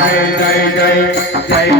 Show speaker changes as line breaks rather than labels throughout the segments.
जय जय जय जय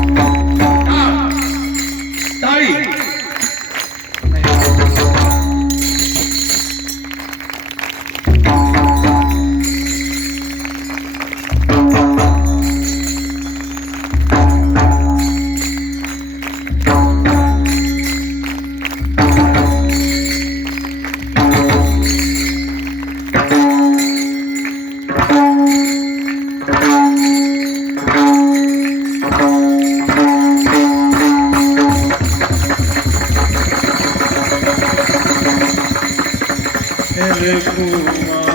কুমার